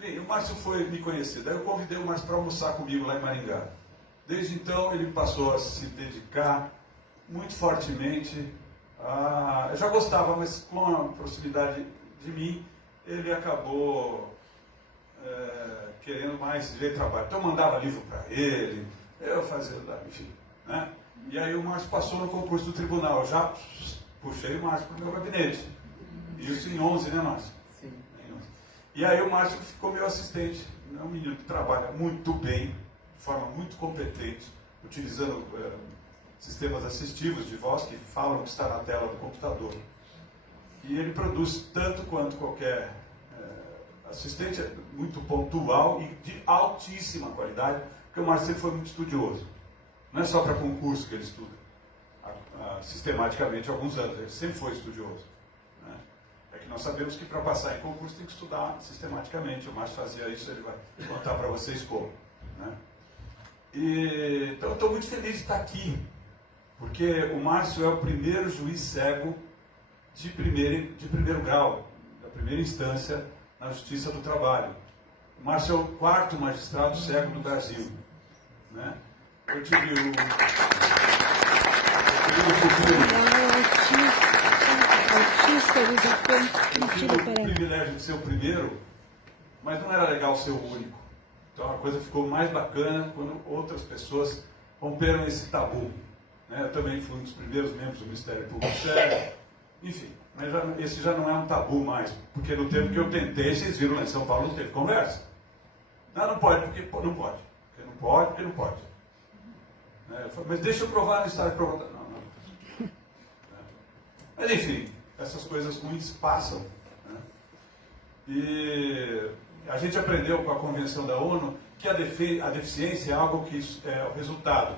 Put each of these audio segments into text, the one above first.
Bem, o Márcio foi me conhecer, daí eu convidei o Márcio para almoçar comigo lá em Maringá. Desde então ele passou a se dedicar muito fortemente eu já gostava, mas com a proximidade de mim, ele acabou querendo mais ver trabalho. Então eu mandava livro para ele, eu fazia, enfim. Né? E aí o Márcio passou no concurso do tribunal, eu já puxei o Márcio para o meu gabinete. Isso em 11, né, Márcio? Sim. E aí o Márcio ficou meu assistente. É um menino que trabalha muito bem, de forma muito competente, utilizando sistemas assistivos de voz que falam que está na tela do computador. E ele produz tanto quanto qualquer assistente, muito pontual e de altíssima qualidade, porque o Márcio sempre foi muito estudioso. Não é só para concurso que ele estuda, sistematicamente há alguns anos, ele sempre foi estudioso. Né? É que nós sabemos que para passar em concurso tem que estudar sistematicamente, o Márcio fazia isso, ele vai contar para vocês como. Né? Então eu estou muito feliz de estar aqui, porque o Márcio é o primeiro juiz cego de primeiro grau, da primeira instância na Justiça do Trabalho. O Márcio é o 4º magistrado cego do Brasil. Né? Eu tive o privilégio de ser o primeiro, mas não era legal ser o único. Então a coisa ficou mais bacana quando outras pessoas romperam esse tabu. Né? Eu também fui um dos primeiros membros do Ministério Público Sério. Enfim, mas esse já não é um tabu mais, porque no tempo que eu tentei, vocês viram lá em São Paulo, não teve conversa. Não pode, porque não pode. Porque não pode, porque não pode. Mas deixa eu provar, não está provado. Não. Mas enfim, essas coisas ruins passam. Né? E a gente aprendeu com a Convenção da ONU que a deficiência é algo que é o resultado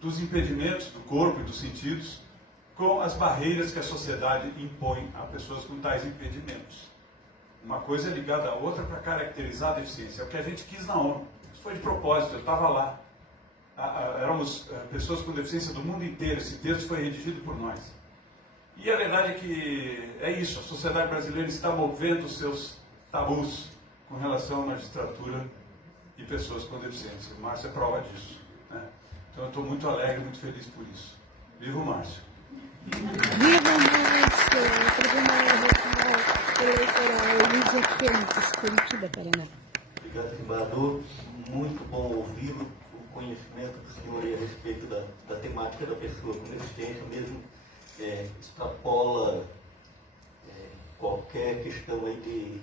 dos impedimentos do corpo e dos sentidos com as barreiras que a sociedade impõe a pessoas com tais impedimentos. Uma coisa é ligada à outra para caracterizar a deficiência. É o que a gente quis na ONU. Isso foi de propósito, eu estava lá. Éramos pessoas com deficiência do mundo inteiro. Esse texto foi redigido por nós. E a verdade é que é isso. A sociedade brasileira está movendo os seus tabus com relação à magistratura e pessoas com deficiência. O Márcio é prova disso. Né? Então eu estou muito alegre, muito feliz por isso. Viva o Márcio! Viva o Márcio! Tribunal Regional Eleitoral Luiz Fênix, Curitiba, Paraná. Obrigado, desembargador. Muito bom ouvi-lo. O conhecimento do senhor a respeito da temática da pessoa com deficiência mesmo extrapola qualquer questão aí de...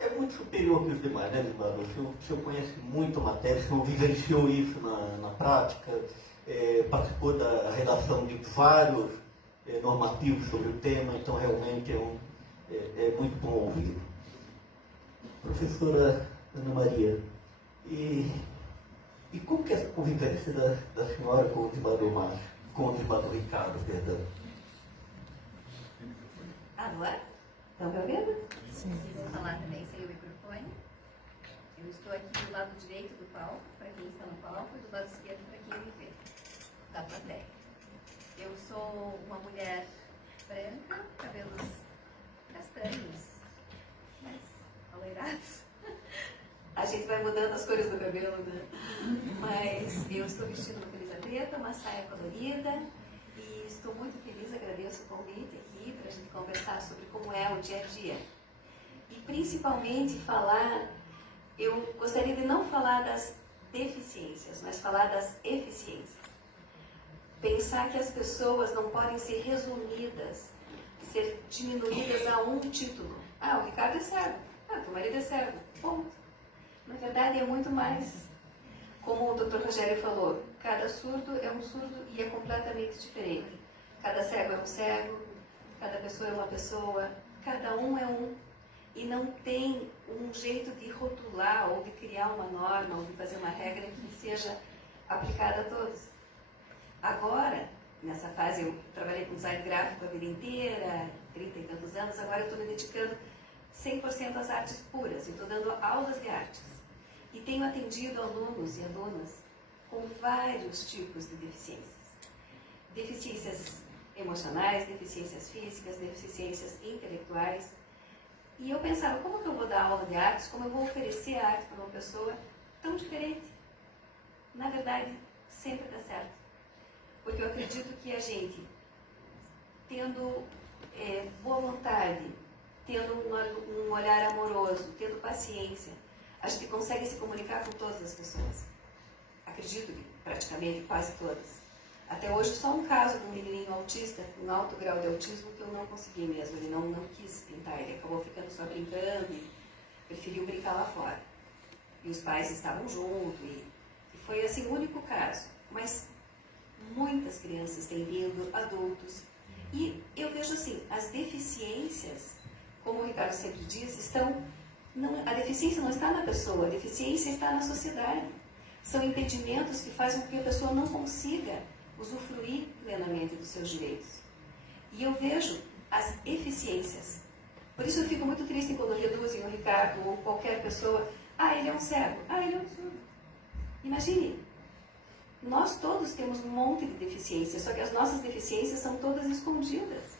É muito superior que os demais, né, desembargador? O senhor conhece muito a matéria, o senhor vivenciou isso na prática, participou da redação de vários normativos sobre o tema, então realmente é muito bom ouvi-lo. Professora Ana Maria, e como que é essa convivência da senhora com o desembargador Márcio, com o desembargador Ricardo, perdão? Não é? Estão me ouvindo? Sim. Vou falar também sem o microfone. Eu estou aqui do lado direito do palco, para quem está no palco, e do lado esquerdo para quem me vê, da plateia. Eu sou uma mulher branca, cabelos castanhos, mas aloirados. A gente vai mudando as cores do cabelo, né? Mas eu estou vestindo uma camisa preta, uma saia colorida, e estou muito feliz, agradeço o convite aqui para a gente conversar sobre como é o dia a dia. E principalmente eu gostaria de não falar das deficiências, mas falar das eficiências. Pensar que as pessoas não podem ser resumidas, ser diminuídas a um título. O Ricardo é cego. Teu marido é cego. Ponto. Na verdade, é muito mais. Como o Dr. Rogério falou, cada surdo é um surdo e é completamente diferente. Cada cego é um cego, cada pessoa é uma pessoa, cada um é um. E não tem um jeito de rotular ou de criar uma norma ou de fazer uma regra que seja aplicada a todos. Agora, nessa fase, eu trabalhei com design gráfico a vida inteira, 30 e tantos anos, agora eu estou me dedicando 100% às artes puras, estou dando aulas de artes. E tenho atendido alunos e alunas com vários tipos de deficiências. Deficiências emocionais, deficiências físicas, deficiências intelectuais, E eu pensava, como que eu vou dar aula de artes, como eu vou oferecer arte para uma pessoa tão diferente? Na verdade, sempre dá certo. Porque eu acredito que a gente, tendo boa vontade, tendo um olhar amoroso, tendo paciência, a gente consegue se comunicar com todas as pessoas. Acredito que praticamente quase todas. Até hoje, só um caso de um menininho autista, um alto grau de autismo, que eu não consegui mesmo. Ele não quis pintar, ele acabou ficando só brincando e preferiu brincar lá fora. E os pais estavam juntos, e foi assim o único caso. Mas muitas crianças têm vindo, adultos. E eu vejo assim, as deficiências, como o Ricardo sempre diz, a deficiência não está na pessoa, a deficiência está na sociedade. São impedimentos que fazem com que a pessoa não consiga usufruir plenamente dos seus direitos. E eu vejo as eficiências. Por isso eu fico muito triste quando reduzem o Ricardo ou qualquer pessoa. Ele é um cego. Ele é um surdo. Imagine, nós todos temos um monte de deficiências, só que as nossas deficiências são todas escondidas.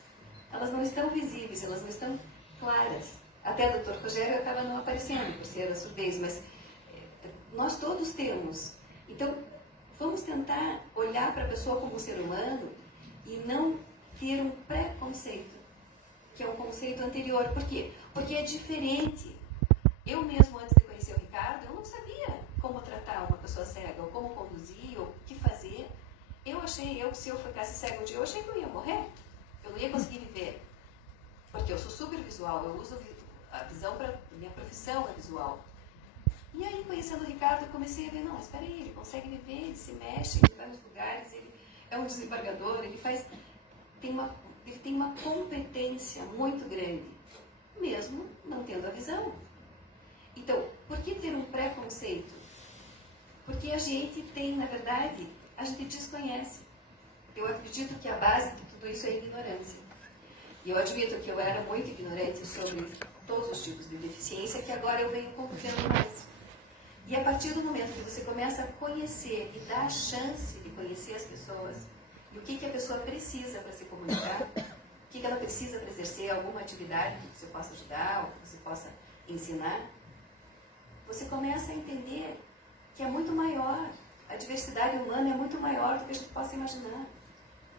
Elas não estão visíveis, elas não estão claras. Até o Dr. Rogério acaba não aparecendo por ser a surdez, mas nós todos temos. Então, vamos tentar olhar para a pessoa como um ser humano e não ter um preconceito, que é um conceito anterior. Por quê? Porque é diferente. Eu mesmo, antes de conhecer o Ricardo, eu não sabia como tratar uma pessoa cega, ou como conduzir, ou o que fazer. Que se eu ficasse cega um dia, eu achei que eu ia morrer. Eu não ia conseguir viver. Porque eu sou super visual, eu uso a visão para... Minha profissão é visual. E aí, conhecendo o Ricardo, eu comecei a ver, não, espera aí, ele consegue viver, ele se mexe, ele vai nos lugares, ele é um desembargador, ele tem uma competência muito grande, mesmo não tendo a visão. Então, por que ter um preconceito? Porque a gente tem, na verdade, a gente desconhece. Eu acredito que a base de tudo isso é a ignorância. E eu admito que eu era muito ignorante sobre todos os tipos de deficiência, que agora eu venho convivendo mais. E a partir do momento que você começa a conhecer e dar a chance de conhecer as pessoas, e o que a pessoa precisa para se comunicar, o que ela precisa para exercer alguma atividade que você possa ajudar, ou que você possa ensinar, você começa a entender que é muito maior. A diversidade humana é muito maior do que a gente possa imaginar.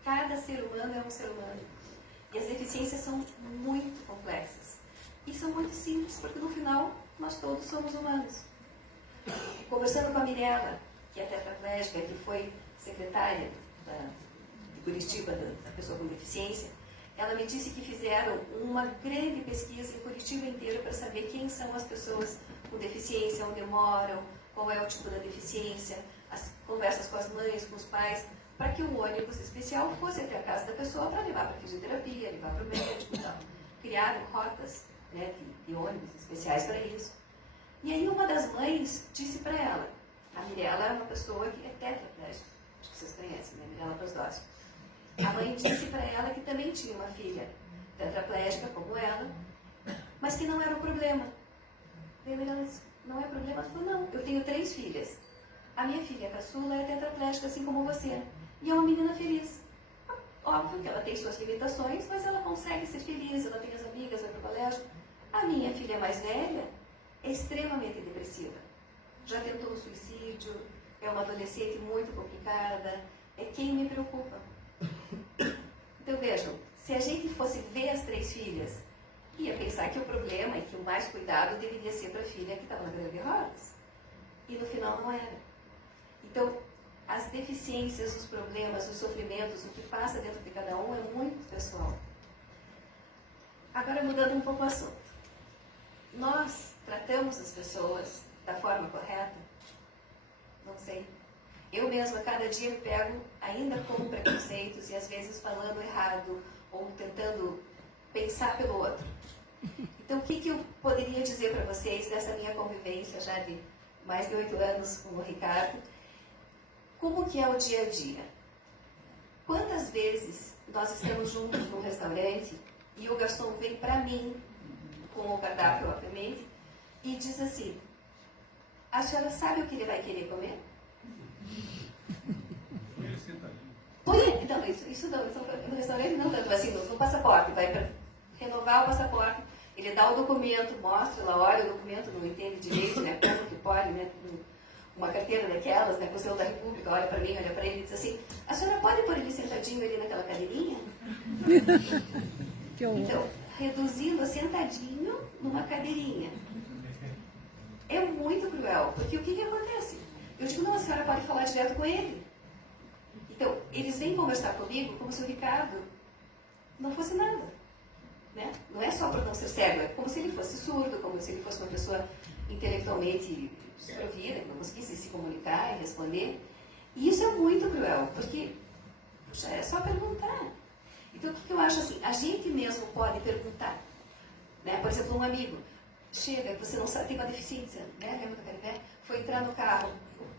Cada ser humano é um ser humano. E as deficiências são muito complexas. E são muito simples, porque no final nós todos somos humanos. Conversando com a Mirella, que é tetraplégica, que foi secretária de Curitiba, da pessoa com deficiência, ela me disse que fizeram uma grande pesquisa em Curitiba inteiro para saber quem são as pessoas com deficiência, onde moram, qual é o tipo da deficiência, as conversas com as mães, com os pais, para que um ônibus especial fosse até a casa da pessoa para levar para a fisioterapia, levar para o médico e tal. Criaram rotas, né, de ônibus especiais para isso. E aí uma das mães disse para ela, a Mirella é uma pessoa que é tetraplégica, acho que vocês conhecem, né, Mirella Prosdócio. A mãe disse para ela que também tinha uma filha tetraplégica como ela, mas que não era o problema. E a Mirella disse, não é problema? Ela falou, não, eu tenho 3 filhas. A minha filha caçula é tetraplégica, assim como você. E é uma menina feliz. Óbvio que ela tem suas limitações, mas ela consegue ser feliz, ela tem as amigas, vai para o colégio. A minha filha mais velha é extremamente depressiva. Já tentou suicídio, é uma adolescente muito complicada, é quem me preocupa. Então vejam, se a gente fosse ver as 3 filhas, ia pensar que o problema e que o mais cuidado deveria ser para a filha que estava na cadeira de rodas. E no final não era. Então, as deficiências, os problemas, os sofrimentos, o que passa dentro de cada um é muito pessoal. Agora, mudando um pouco o assunto. Nós tratamos as pessoas da forma correta? Não sei. Eu mesma, cada dia, me pego ainda com preconceitos e às vezes falando errado ou tentando pensar pelo outro. Então, o que eu poderia dizer para vocês dessa minha convivência já de mais de 8 anos com o Ricardo? Como que é o dia a dia? Quantas vezes nós estamos juntos num restaurante e o garçom vem para mim, com o cardápio, obviamente, e diz assim, a senhora sabe o que ele vai querer comer? Então, isso não, no restaurante não tanto, assim, no passaporte, vai para renovar o passaporte, Ele dá o documento, mostra, ela olha o documento, não entende direito, né? Como que pode, né? Uma carteira daquelas, né? Com o selo da República, olha para mim, olha para ele e diz assim: a senhora pode pôr ele sentadinho ali naquela cadeirinha? Que horror. Então, reduzindo sentadinho numa cadeirinha. É muito cruel, porque o que acontece? Eu digo: não, a senhora pode falar direto com ele. Então, eles vêm conversar comigo como se o Ricardo não fosse nada. Né? Não é só por não ser cego, é como se ele fosse surdo, como se ele fosse uma pessoa intelectualmente desprovida, que não conseguisse se comunicar e responder. E isso é muito cruel, porque puxa, é só perguntar. Então, o que eu acho assim? A gente mesmo pode perguntar. Né? Por exemplo, um amigo chega, você não sabe, tem uma deficiência, né? Lembra do Caribé? Foi entrar no carro.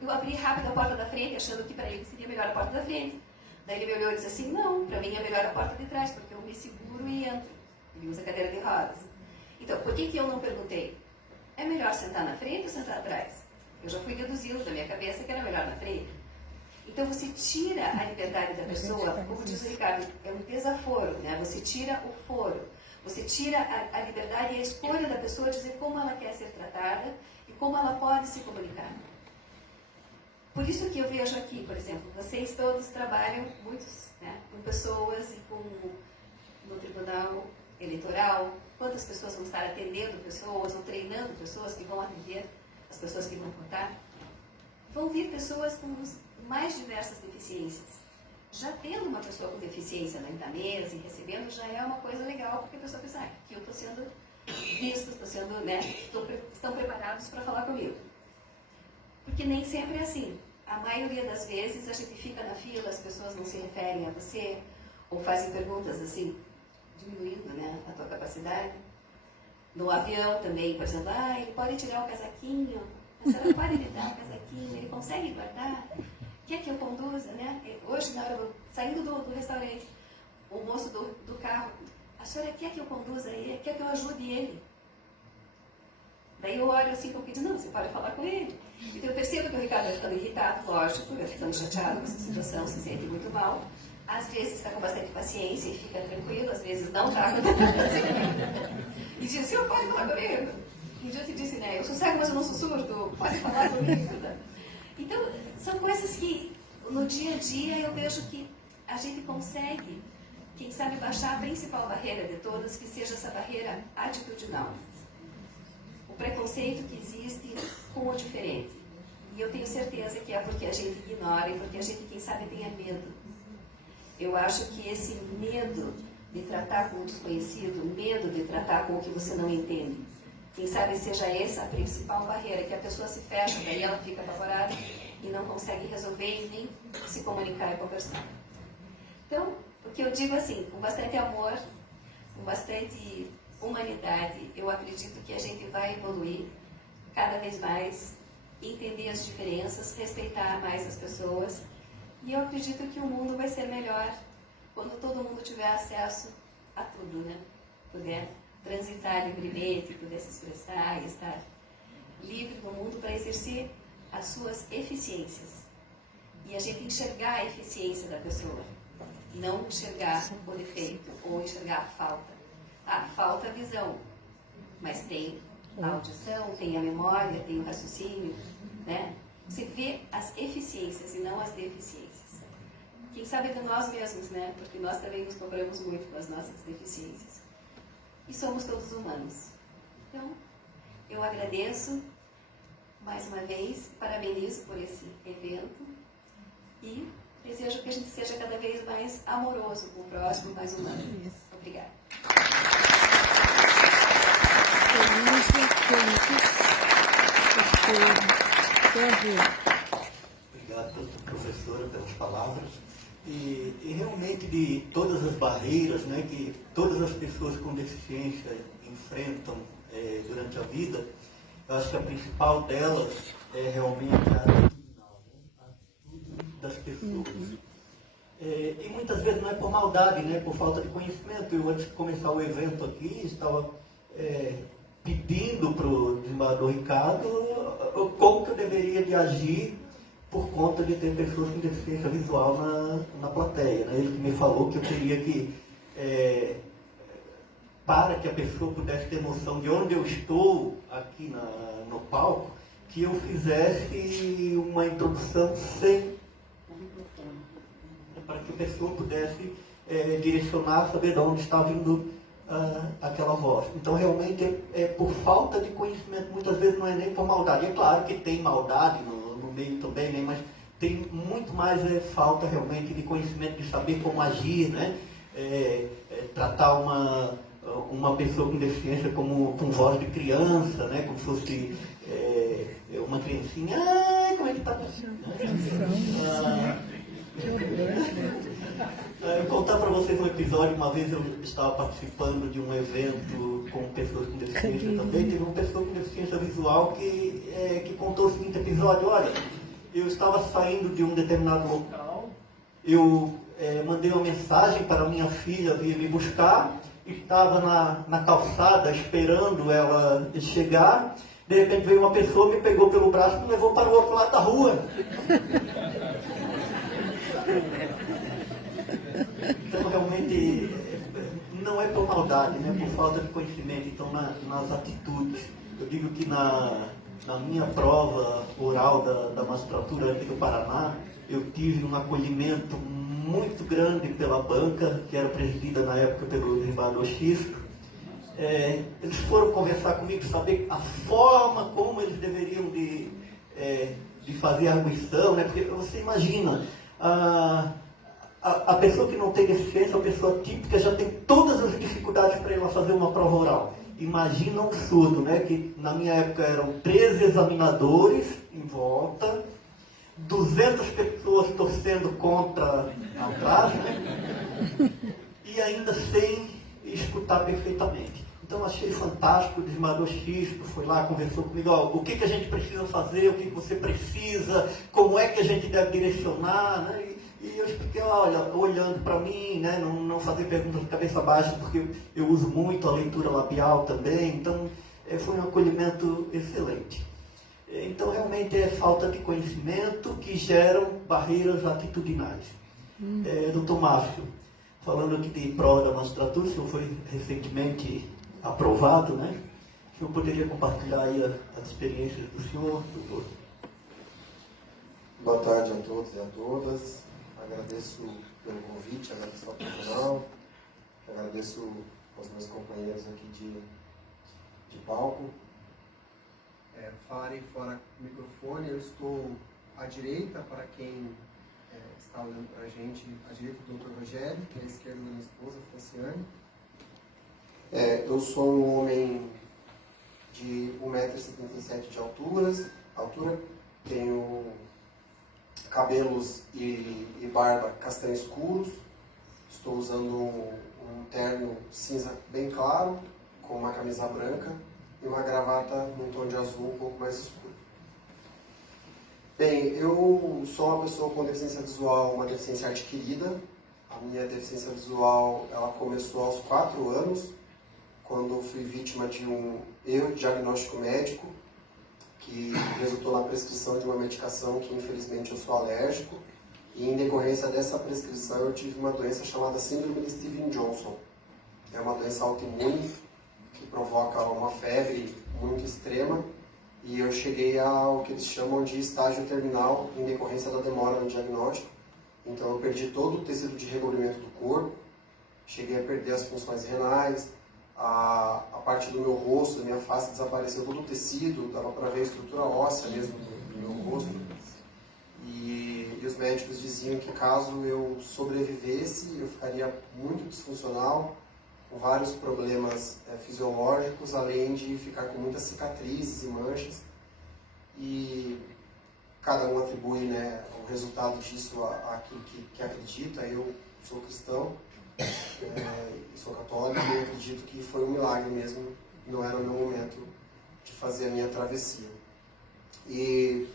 Eu abri rápido a porta da frente, achando que para ele seria melhor a porta da frente. Daí ele me olhou e disse assim: não, para mim é melhor a porta de trás, porque eu me seguro e entro. Ele usa cadeira de rodas. Então, por que eu não perguntei? É melhor sentar na frente ou sentar atrás? Eu já fui deduzindo da minha cabeça que era melhor na frente. Então, você tira a liberdade da pessoa, como diz o Ricardo, é um desaforo, né? Você tira o foro. Você tira a liberdade e a escolha da pessoa dizer como ela quer ser tratada e como ela pode se comunicar. Por isso que eu vejo aqui, por exemplo, vocês todos trabalham, muitos, né, com pessoas e no Tribunal Eleitoral. Quantas pessoas vão estar atendendo pessoas ou treinando pessoas que vão atender as pessoas que vão votar? Vão vir pessoas com as mais diversas deficiências. Já tendo uma pessoa com deficiência na mesa e recebendo já é uma coisa legal, porque a pessoa pensa: que eu estou sendo visto, estou sendo, né, estão preparados para falar comigo. Porque nem sempre é assim. A maioria das vezes a gente fica na fila, as pessoas não se referem a você, ou fazem perguntas assim, diminuindo, né, a tua capacidade. No avião também, por exemplo: ele pode tirar o casaquinho, a senhora pode me dar o casaquinho, ele consegue guardar? Quer que eu conduza, né? Hoje, na hora, saindo do restaurante, o moço do carro: a senhora quer que eu conduza ele? Quer que eu ajude ele? Daí eu olho assim para o pedido: não, você pode falar com ele. Então eu percebo que o Ricardo está ficando irritado, lógico, está ficando chateado com essa situação, se sente muito mal. Às vezes está com bastante paciência e fica tranquilo, às vezes não está. E diz: senhor, pode falar comigo. Um dia eu te disse, né? Eu sou cego, mas eu não sou surdo, pode falar comigo. Então, são coisas que no dia a dia eu vejo que a gente consegue, quem sabe, baixar a principal barreira de todas, que seja essa barreira atitudinal. O preconceito que existe com o diferente. E eu tenho certeza que é porque a gente ignora e porque a gente, quem sabe, tenha medo. Eu acho que esse medo de tratar com o desconhecido, medo de tratar com o que você não entende, quem sabe seja essa a principal barreira, que a pessoa se fecha, daí ela fica apavorada e não consegue resolver e nem se comunicar e conversar. Então, o que eu digo assim, com bastante amor, com bastante humanidade, eu acredito que a gente vai evoluir cada vez mais, entender as diferenças, respeitar mais as pessoas, e eu acredito que o mundo vai ser melhor quando todo mundo tiver acesso a tudo, né? Puder transitar livremente, poder se expressar e estar livre no mundo para exercer as suas eficiências. E a gente enxergar a eficiência da pessoa, não enxergar o defeito ou enxergar a falta. Falta a visão, mas tem a audição, tem a memória, tem o raciocínio, né? Você vê as eficiências e não as deficiências. Quem sabe de nós mesmos, né? Porque nós também nos cobramos muito com as nossas deficiências. E somos todos humanos. Então, eu agradeço mais uma vez, parabenizo por esse evento e desejo que a gente seja cada vez mais amoroso com o próximo, mais humano. Obrigada. Obrigado, professora, pelas palavras. E realmente, de todas as barreiras, né, que todas as pessoas com deficiência enfrentam durante a vida, eu acho que a principal delas é realmente a atitudinal, né? A atitude das pessoas. E muitas vezes não é por maldade, né? Por falta de conhecimento. Eu, antes de começar o evento aqui, estava pedindo para o desembargador Ricardo como que eu deveria de agir por conta de ter pessoas com deficiência visual na plateia, né? Ele que me falou que eu teria que para que a pessoa pudesse ter noção de onde eu estou aqui no palco, que eu fizesse uma introdução sem o microfone, para que a pessoa pudesse direcionar, saber de onde está vindo aquela voz. Então, realmente, é por falta de conhecimento, muitas vezes não é nem por maldade. É claro que tem maldade no meio também, né? Mas tem muito mais falta realmente de conhecimento, de saber como agir, né? Tratar uma pessoa com deficiência com voz de criança, né? Como se fosse uma criancinha. Ai, como é que tá? Eu vou contar para vocês um episódio. Uma vez eu estava participando de um evento com pessoas com deficiência também. Teve uma pessoa com deficiência visual que contou o seguinte episódio: olha, eu estava saindo de um determinado local, eu mandei uma mensagem para minha filha vir me buscar, estava na calçada esperando ela chegar. De repente veio uma pessoa, me pegou pelo braço e me levou para o outro lado da rua. Então, realmente, não é por maldade, né? Por falta de conhecimento. Então, nas atitudes. Eu digo que na minha prova oral da magistratura aqui do Paraná, eu tive um acolhimento muito grande pela banca, que era presidida na época pelo desembargador Xisco. Eles foram conversar comigo, saber a forma como eles deveriam de fazer a arguição, né? Porque você imagina, a pessoa que não tem deficiência, a pessoa típica, já tem todas as dificuldades para ela fazer uma prova oral. Imagina um surdo, né? Que na minha época eram 13 examinadores em volta, 200 pessoas torcendo contra atrás, né? E ainda sem escutar perfeitamente. Então, achei fantástico. O desembargador Xisco foi lá, conversou comigo: o que a gente precisa fazer, o que você precisa, como é que a gente deve direcionar, né? E eu expliquei: olha, olhando para mim, né? Não fazer perguntas de cabeça baixa, porque eu uso muito a leitura labial também. Então, foi um acolhimento excelente. Então, realmente é falta de conhecimento que geram barreiras atitudinais. Doutor Márcio, falando aqui de prova da magistratura, o senhor foi recentemente aprovado, né? O senhor poderia compartilhar aí as experiências do senhor, doutor? Boa tarde a todos e a todas. Agradeço pelo convite, agradeço ao tribunal, agradeço aos meus companheiros aqui de palco. Falarei fora do microfone. Eu estou à direita, para quem está olhando para a gente, à direita do Dr. Rogério, que é à esquerda da minha esposa, Franciane. Eu sou um homem de 1,77 m de altura, tenho cabelos e barba castanho escuros, estou usando um terno cinza bem claro, com uma camisa branca e uma gravata num tom de azul um pouco mais escuro. Bem, eu sou uma pessoa com deficiência visual, uma deficiência adquirida. A minha deficiência visual ela começou aos 4 anos, quando fui vítima de um erro de diagnóstico médico, que resultou na prescrição de uma medicação que infelizmente eu sou alérgico, e em decorrência dessa prescrição eu tive uma doença chamada síndrome de Stevens-Johnson. É uma doença autoimune que provoca uma febre muito extrema, e eu cheguei ao que eles chamam de estágio terminal em decorrência da demora no diagnóstico. Então eu perdi todo o tecido de recolhimento do corpo, cheguei a perder as funções renais, a parte do meu rosto, da minha face, desapareceu todo o tecido, dava para ver a estrutura óssea mesmo do meu rosto. E os médicos diziam que caso eu sobrevivesse, eu ficaria muito disfuncional, com vários problemas fisiológicos, além de ficar com muitas cicatrizes e manchas. E cada um atribui, né, o resultado disso àquilo que acredita. Eu sou cristão, sou católico, e eu acredito que foi um milagre mesmo, não era o meu momento de fazer a minha travessia. E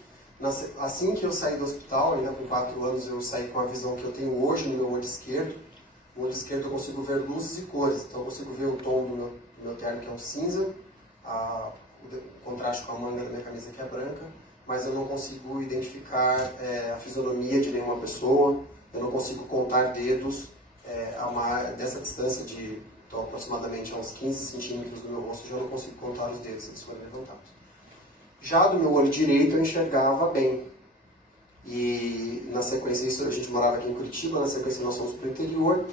assim que eu saí do hospital, ainda com 4 anos, eu saí com a visão que eu tenho hoje no meu olho esquerdo. No olho esquerdo eu consigo ver luzes e cores, então eu consigo ver o tom do meu terno, que é um cinza, o contraste com a manga da minha camisa, que é branca, mas eu não consigo identificar a fisionomia de nenhuma pessoa, eu não consigo contar dedos dessa distância de estou aproximadamente a uns 15 centímetros do meu rosto, já não consigo contar os dedos, eles foram levantados. Já do meu olho direito eu enxergava bem. E na sequência, isso a gente morava aqui em Curitiba, na sequência nós fomos para o interior.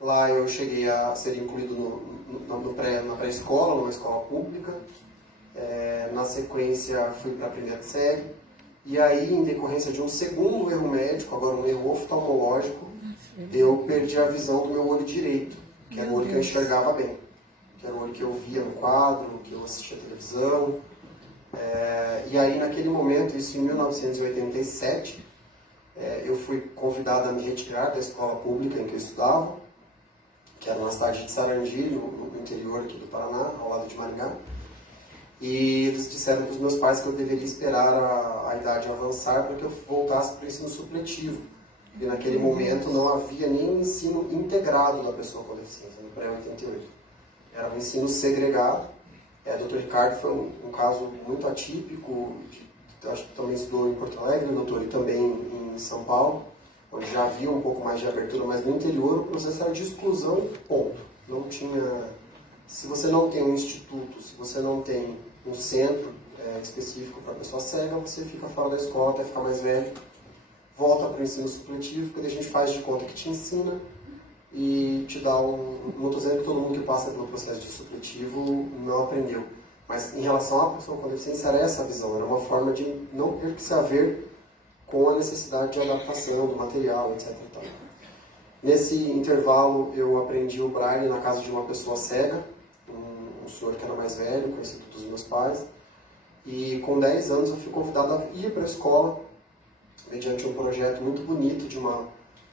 Lá eu cheguei a ser incluído na pré-escola, numa escola pública. Na sequência fui para a primeira série. E aí, em decorrência de um segundo erro médico, agora um erro oftalmológico, eu perdi a visão do meu olho direito, que era o olho que eu enxergava bem. Que era o olho que eu via no quadro, que eu assistia a televisão. E aí, naquele momento, isso em 1987, eu fui convidado a me retirar da escola pública em que eu estudava, que era na cidade de Sarandi, no interior aqui do Paraná, ao lado de Maringá. E eles disseram para os meus pais que eu deveria esperar a idade avançar para que eu voltasse para o ensino supletivo. E naquele momento não havia nenhum ensino integrado da pessoa com deficiência, no pré-88. Era um ensino segregado. O Dr. Ricardo foi um caso muito atípico, acho que também estudou em Porto Alegre, doutor, e também em São Paulo, onde já havia um pouco mais de abertura, mas no interior o processo era de exclusão, ponto. Não tinha... Se você não tem um instituto, se você não tem um centro específico para pessoa cega, você fica fora da escola até ficar mais velho, volta para o ensino supletivo, porque a gente faz de conta que te ensina e te dá não estou dizendo que todo mundo que passa pelo processo de supletivo não aprendeu, mas em relação à pessoa com deficiência era essa a visão, era uma forma de não ter que se haver com a necessidade de adaptação do material, etc. Nesse intervalo eu aprendi o Braille na casa de uma pessoa cega, um senhor que era mais velho, conhecido dos meus pais, e com 10 anos eu fui convidado a ir para a escola, mediante um projeto muito bonito de uma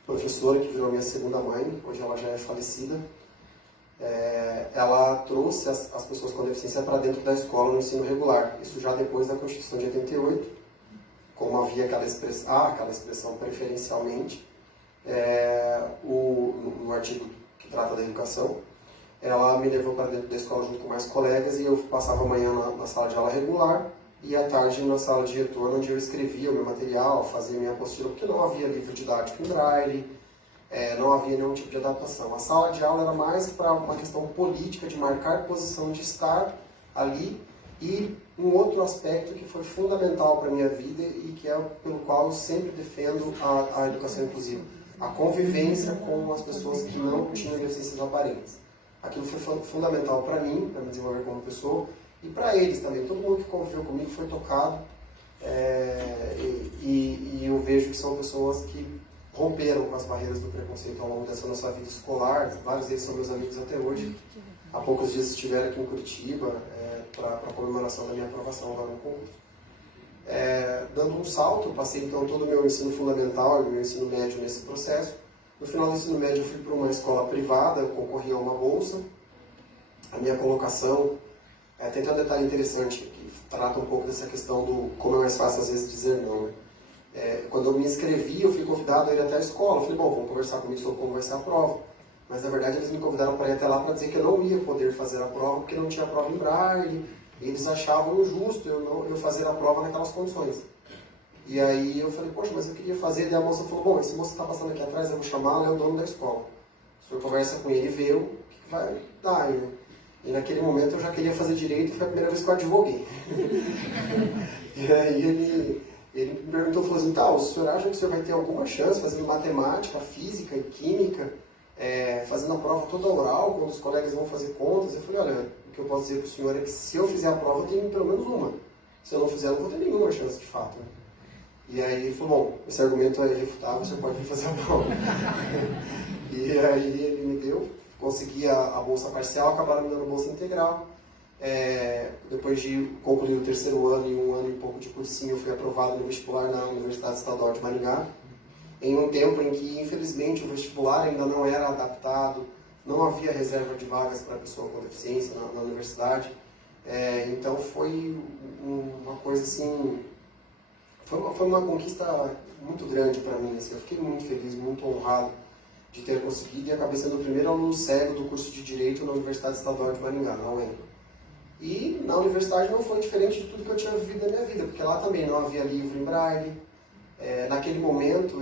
professora que virou minha segunda mãe, hoje ela já é falecida. Ela trouxe as pessoas com deficiência para dentro da escola no ensino regular, isso já depois da Constituição de 88, como havia aquela expressão preferencialmente, no artigo que trata da educação. Ela me levou para dentro da escola junto com mais colegas e eu passava a manhã na sala de aula regular e à tarde na sala de retorno, onde eu escrevia o meu material, fazia minha apostila, porque não havia livro didático em Braille, não havia nenhum tipo de adaptação. A sala de aula era mais para uma questão política, de marcar posição, de estar ali, e um outro aspecto que foi fundamental para a minha vida e que é pelo qual eu sempre defendo a educação inclusiva, a convivência com as pessoas que não tinham deficiências aparentes. Aquilo foi fundamental para mim, para me desenvolver como pessoa, e para eles também. Todo mundo que conviveu comigo foi tocado, e eu vejo que são pessoas que romperam com as barreiras do preconceito ao longo dessa nossa vida escolar. Vários deles são meus amigos até hoje. Há poucos dias estiveram aqui em Curitiba para a comemoração da minha aprovação agora no concurso. Dando um salto, eu passei então todo o meu ensino fundamental e o meu ensino médio nesse processo. No final do ensino médio eu fui para uma escola privada, eu concorri a uma bolsa. A minha colocação, tem até um detalhe interessante, que trata um pouco dessa questão do como é mais fácil às vezes dizer não. Quando eu me inscrevi, eu fui convidado a ir até a escola. Eu falei, bom, vamos conversar comigo sobre como vai ser a prova. Mas na verdade eles me convidaram para ir até lá para dizer que eu não ia poder fazer a prova, porque não tinha prova em Braille. E eles achavam injusto eu fazer a prova naquelas condições. E aí eu falei, poxa, mas eu queria fazer. E a moça falou, bom, esse moço está passando aqui atrás, eu vou chamá-lo, é o dono da escola. O senhor conversa com ele e vê o que vai dar. E naquele momento eu já queria fazer direito, foi a primeira vez que eu advoguei. E aí ele me perguntou, falou assim, o senhor acha que o senhor vai ter alguma chance fazendo matemática, física e química, fazendo a prova toda oral, quando os colegas vão fazer contas? Eu falei, olha, o que eu posso dizer para o senhor é que se eu fizer a prova, eu tenho pelo menos uma. Se eu não fizer, eu não vou ter nenhuma chance de fato. E aí ele falou, bom, esse argumento é irrefutável, você pode vir fazer a prova. E aí ele me deu, consegui a bolsa parcial, acabaram me dando a bolsa integral. Depois de concluir o terceiro ano e um ano e pouco de cursinho, eu fui aprovado no vestibular na Universidade Estadual de Maringá, em um tempo em que, infelizmente, o vestibular ainda não era adaptado, não havia reserva de vagas para pessoa com deficiência na universidade. Então foi uma coisa assim, foi uma conquista muito grande para mim. Assim, eu fiquei muito feliz, muito honrado de ter conseguido, e acabei sendo o primeiro aluno cego do curso de Direito na Universidade Estadual de Maringá, na UEM. E na universidade não foi diferente de tudo que eu tinha vivido na minha vida, porque lá também não havia livro em Braille. Naquele momento,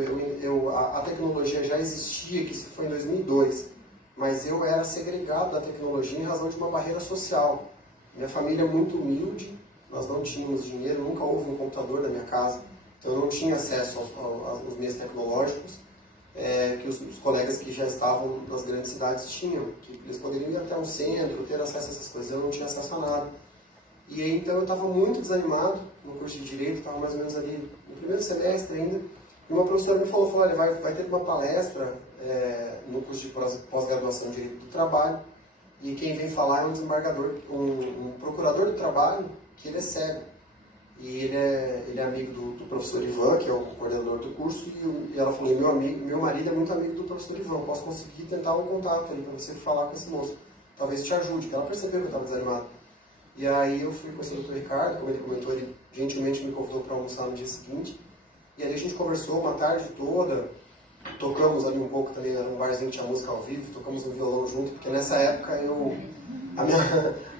a tecnologia já existia, que isso foi em 2002. mas eu era segregado da tecnologia em razão de uma barreira social. Minha família é muito humilde, nós não tínhamos dinheiro, nunca houve um computador na minha casa, então eu não tinha acesso aos meios tecnológicos que os colegas que já estavam nas grandes cidades tinham, que eles poderiam ir até um centro, ter acesso a essas coisas, eu não tinha acesso a nada. E aí, então, eu estava muito desanimado no curso de Direito, estava mais ou menos ali no primeiro semestre ainda, e uma professora me falou, olha, vai ter uma palestra no curso de pós-graduação em Direito do Trabalho, e quem vem falar é um desembargador, um procurador do trabalho, que ele é cego. E ele é amigo do professor Ivan, que é o coordenador do curso, e ela falou, meu marido é muito amigo do professor Ivan, posso conseguir tentar um contato ali para você falar com esse moço, talvez te ajude, porque ela percebeu que eu estava desanimado. E aí eu fui conhecer o Dr. Ricardo, como ele comentou, ele gentilmente me convidou para almoçar no dia seguinte, e ali a gente conversou uma tarde toda, tocamos ali um pouco também, era um barzinho que tinha música ao vivo, tocamos um violão junto, porque nessa época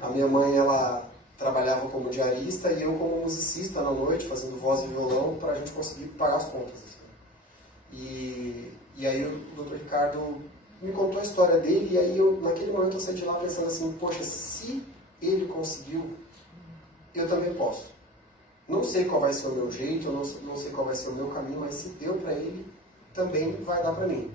a minha mãe, ela trabalhava como diarista e eu como musicista na noite, fazendo voz e violão, para a gente conseguir pagar as contas. Assim. E aí o Dr. Ricardo me contou a história dele, e aí naquele momento eu saí de lá pensando assim, poxa, se ele conseguiu, eu também posso. Não sei qual vai ser o meu jeito, eu não sei qual vai ser o meu caminho, mas se deu para ele, também vai dar para mim.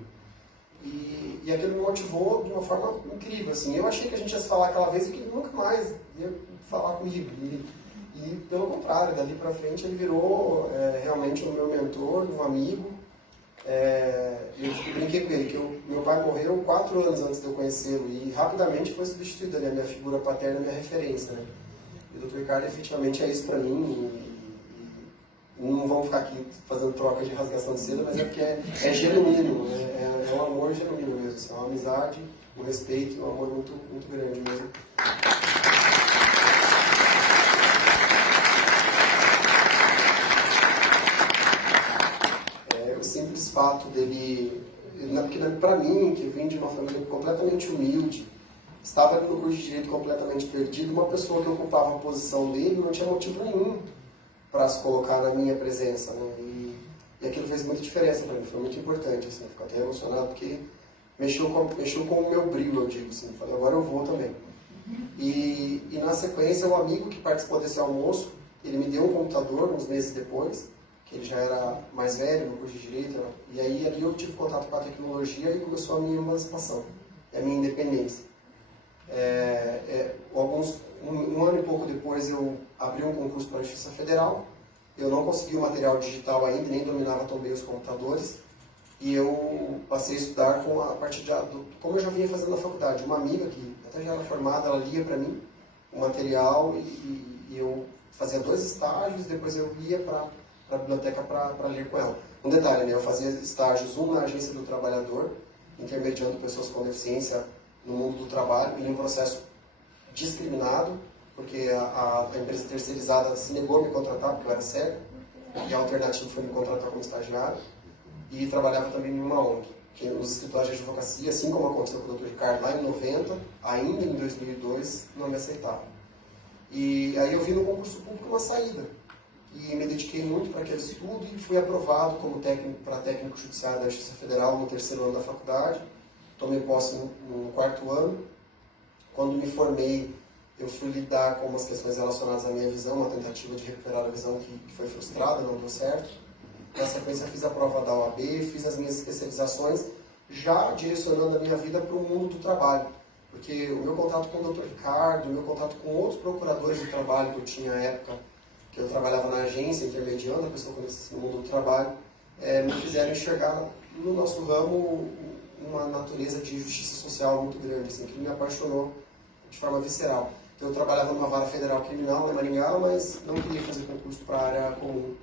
E aquilo me motivou de uma forma incrível. Assim. Eu achei que a gente ia se falar aquela vez e que ele nunca mais ia falar comigo. E pelo contrário, dali para frente ele virou realmente o meu mentor, um amigo. Eu brinquei com ele que meu pai morreu 4 anos antes de eu conhecê-lo e rapidamente foi substituído ali a minha figura paterna, a minha referência. Né? E o Dr. Ricardo efetivamente é isso para mim. Não vamos ficar aqui fazendo troca de rasgação de seda, mas é porque é genuíno, é um amor genuíno mesmo, assim, é uma amizade, um respeito, um amor muito, muito grande mesmo. O simples fato dele, porque para mim, que vim de uma família completamente humilde, estava no curso de Direito completamente perdido, uma pessoa que ocupava a posição dele não tinha motivo nenhum para se colocar na minha presença, né? E aquilo fez muita diferença para mim, foi muito importante, assim, fico até emocionado, porque mexeu com o meu brilho, eu digo assim, falei, agora eu vou também. E na sequência, o amigo que participou desse almoço, ele me deu um computador uns meses depois, que ele já era mais velho no curso de Direito, e aí ali eu tive contato com a tecnologia e começou a minha emancipação, a minha independência. Um ano e pouco depois eu abri um concurso para a Justiça Federal, eu não consegui o material digital ainda, nem dominava tão bem os computadores, e eu passei a estudar a partir como eu já vinha fazendo na faculdade. Uma amiga que até já era formada, ela lia para mim o material e eu fazia 2 estágios, depois eu ia para a biblioteca para ler com ela. Um detalhe, né? Eu fazia estágios, um na Agência do Trabalhador, intermediando pessoas com deficiência no mundo do trabalho, em um processo discriminado, porque a empresa terceirizada se negou a me contratar porque eu era cego, e a alternativa foi me contratar como estagiário, e trabalhava também em uma ONG, que os escritórios de advocacia, assim como aconteceu com o Dr. Ricardo lá em 90, ainda em 2002, não me aceitavam. E aí eu vi no concurso público uma saída, e me dediquei muito para aquele estudo e fui aprovado como técnico judiciário da Justiça Federal no 3º ano da faculdade, tomei posse no 4º ano. Quando me formei, eu fui lidar com umas questões relacionadas à minha visão, uma tentativa de recuperar a visão que foi frustrada, não deu certo. Na sequência, fiz a prova da OAB, fiz as minhas especializações, já direcionando a minha vida para o mundo do trabalho. Porque o meu contato com o Dr. Ricardo, o meu contato com outros procuradores do trabalho que eu tinha na época, que eu trabalhava na agência, intermediando a pessoa no mundo do trabalho, me fizeram enxergar no nosso ramo uma natureza de justiça social muito grande, assim, que me apaixonou de forma visceral. Então, eu trabalhava numa vara federal criminal em Maringá, mas não queria fazer concurso para a área comum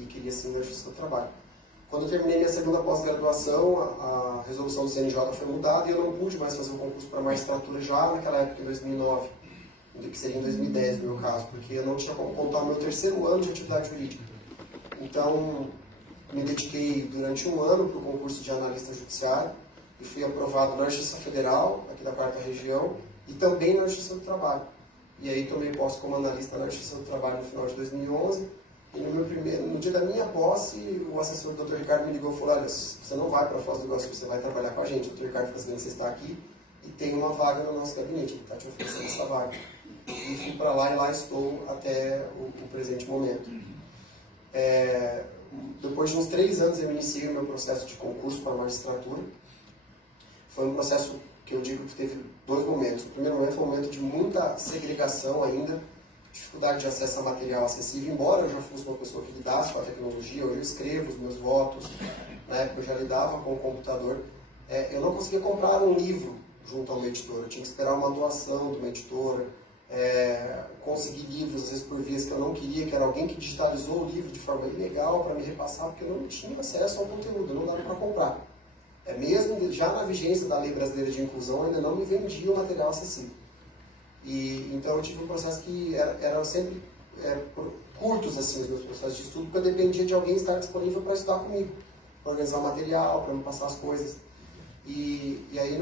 e queria, sim, a justiça do trabalho. Quando eu terminei minha 2ª pós-graduação, a resolução do CNJ foi mudada e eu não pude mais fazer o concurso para magistratura já naquela época, em 2009, que seria em 2010 no meu caso, porque eu não tinha como contar o meu 3º ano de atividade jurídica. Então, me dediquei durante 1 ano para o concurso de analista judiciário e fui aprovado na Justiça Federal, aqui da 4ª Região, e também na Justiça do Trabalho. E aí tomei posse como analista na Justiça do Trabalho no final de 2011 E no dia da minha posse, o assessor do Dr. Ricardo me ligou e falou: olha, você não vai para Foz do Iguaçu, você vai trabalhar com a gente. O Dr. Ricardo fica sabendo que você está aqui e tem uma vaga no nosso gabinete, ele está te oferecendo essa vaga. E fui para lá e lá estou até o presente momento. Depois de uns 3 anos eu iniciei o meu processo de concurso para a magistratura. Foi um processo que eu digo que teve 2 momentos. O primeiro momento foi um momento de muita segregação ainda, dificuldade de acesso a material acessível, embora eu já fosse uma pessoa que lidasse com a tecnologia, eu escrevo os meus votos, na época eu já lidava com o computador, eu não conseguia comprar um livro junto a uma editora, eu tinha que esperar uma doação de uma editora, conseguir livros, às vezes por vias que eu não queria, que era alguém que digitalizou o livro de forma ilegal para me repassar, porque eu não tinha acesso ao conteúdo, não dava para comprar. Mesmo já na vigência da Lei Brasileira de Inclusão, ainda não me vendia o material acessível. Então eu tive um processo que era sempre curtos assim, os meus processos de estudo, porque eu dependia de alguém estar disponível para estudar comigo, para organizar o material, para me passar as coisas. E aí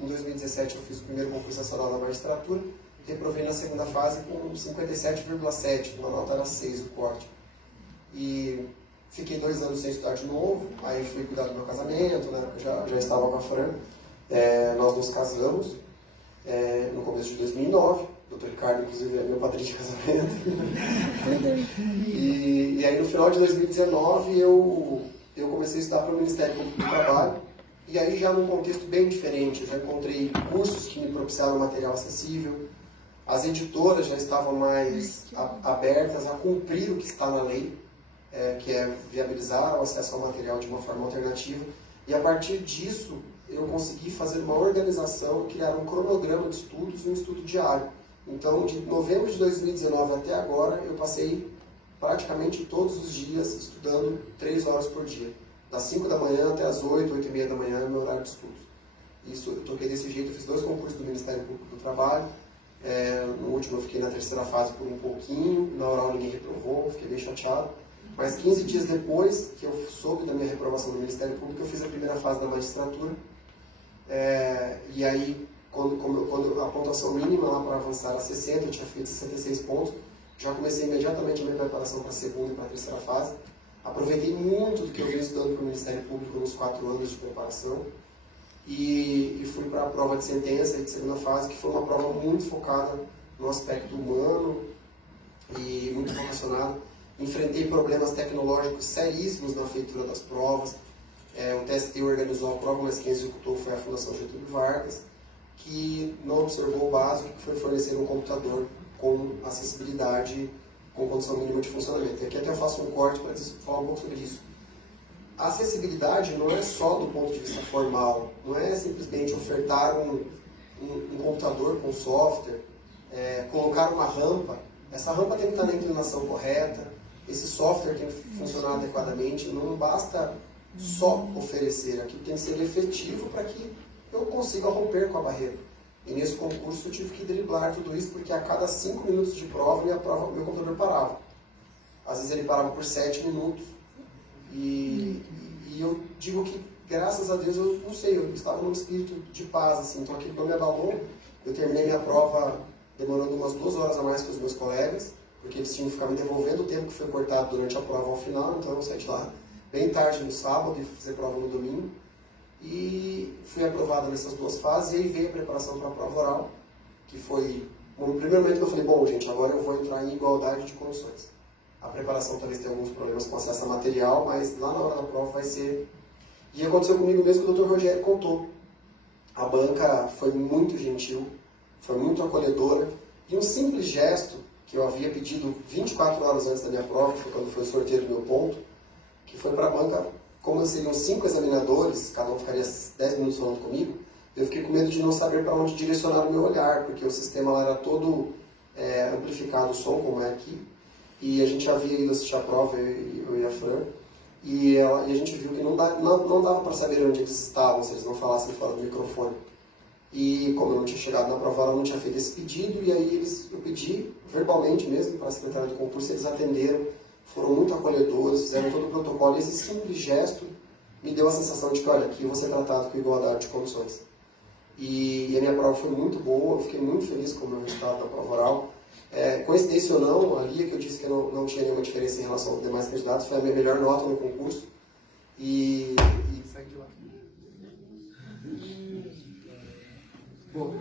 em 2017 eu fiz o primeiro concurso nacional da magistratura, reprovei na segunda fase com 57,7, uma nota era 6 do corte. E fiquei 2 anos sem estudar de novo, aí fui cuidar do meu casamento, né, eu já estava com a Fran, nós nos casamos no começo de 2009, o Dr. Ricardo, inclusive, é meu padrinho de casamento. E aí no final de 2019 eu comecei a estudar para o Ministério Público do Trabalho, e aí já num contexto bem diferente, eu já encontrei cursos que me propiciaram material acessível, as editoras já estavam mais abertas a cumprir o que está na lei, que é viabilizar o acesso ao material de uma forma alternativa, e a partir disso eu consegui fazer uma organização, criar um cronograma de estudos e um estudo diário. Então, de novembro de 2019 até agora, eu passei praticamente todos os dias estudando 3 horas por dia. Das 5 da manhã até as 8, 8 e meia da manhã é meu horário de estudos. Isso, eu toquei desse jeito, eu fiz 2 concursos do Ministério Público do Trabalho. No último eu fiquei na 3ª fase por um pouquinho, na oral ninguém reprovou, fiquei bem chateado. Mas 15 dias depois que eu soube da minha reprovação do Ministério Público, eu fiz a primeira fase da magistratura. E aí, quando a pontuação mínima lá para avançar era 60, eu tinha feito 66 pontos, já comecei imediatamente a minha preparação para a segunda e para a 3ª fase. Aproveitei muito do que eu vim estudando para o Ministério Público nos 4 anos de preparação e fui para a prova de sentença e de segunda fase, que foi uma prova muito focada no aspecto humano e muito vocacionada. Enfrentei problemas tecnológicos seríssimos na feitura das provas. O TST organizou a prova, mas quem executou foi a Fundação Getúlio Vargas, que não observou o básico, que foi fornecer um computador com acessibilidade, com condição mínima de funcionamento. E aqui até eu faço um corte para falar um pouco sobre isso. A acessibilidade não é só do ponto de vista formal, não é simplesmente ofertar um computador com software, colocar uma rampa. Essa rampa tem que estar na inclinação correta, esse software tem que funcionar adequadamente, não basta só oferecer, aquilo tem que ser efetivo para que eu consiga romper com a barreira. E nesse concurso eu tive que driblar tudo isso, porque a cada 5 minutos de prova, meu computador parava. Às vezes ele parava por 7 minutos. E eu digo que, graças a Deus, eu não sei, eu estava num espírito de paz, assim, então aquilo não me abalou. Eu terminei minha prova demorando umas 2 horas a mais que os meus colegas, porque eles tinham que ficar me devolvendo o tempo que foi cortado durante a prova ao final, então eu saí de lá bem tarde no sábado e fazer prova no domingo. E fui aprovado nessas 2 fases, e aí veio a preparação para a prova oral, que foi no primeiro momento que eu falei, bom, gente, agora eu vou entrar em igualdade de condições. A preparação talvez tenha alguns problemas com acesso a material, mas lá na hora da prova vai ser... E aconteceu comigo mesmo que o Dr. Rogério contou. A banca foi muito gentil, foi muito acolhedora, e um simples gesto que eu havia pedido 24 horas antes da minha prova, que foi quando foi o sorteio do meu ponto, que foi para a banca, como seriam 5 examinadores, cada um ficaria 10 minutos falando comigo, eu fiquei com medo de não saber para onde direcionar o meu olhar, porque o sistema lá era todo amplificado o som, como é aqui, e a gente havia ido assistir a prova, eu e a Fran, e a gente viu que não dava para saber onde eles estavam, se eles não falassem fora do microfone. E como eu não tinha chegado na prova, eu não tinha feito esse pedido, e aí eu pedi verbalmente mesmo para a secretária do concurso, eles atenderam, foram muito acolhedores, fizeram todo o protocolo, e esse simples gesto me deu a sensação de que, olha, aqui eu vou ser tratado com igualdade de condições. E a minha prova foi muito boa, eu fiquei muito feliz com o meu resultado da prova oral. Coincidência ou não, a Lia, que eu disse que não tinha nenhuma diferença em relação aos demais candidatos, foi a minha melhor nota no concurso. E segue de lá. Bom,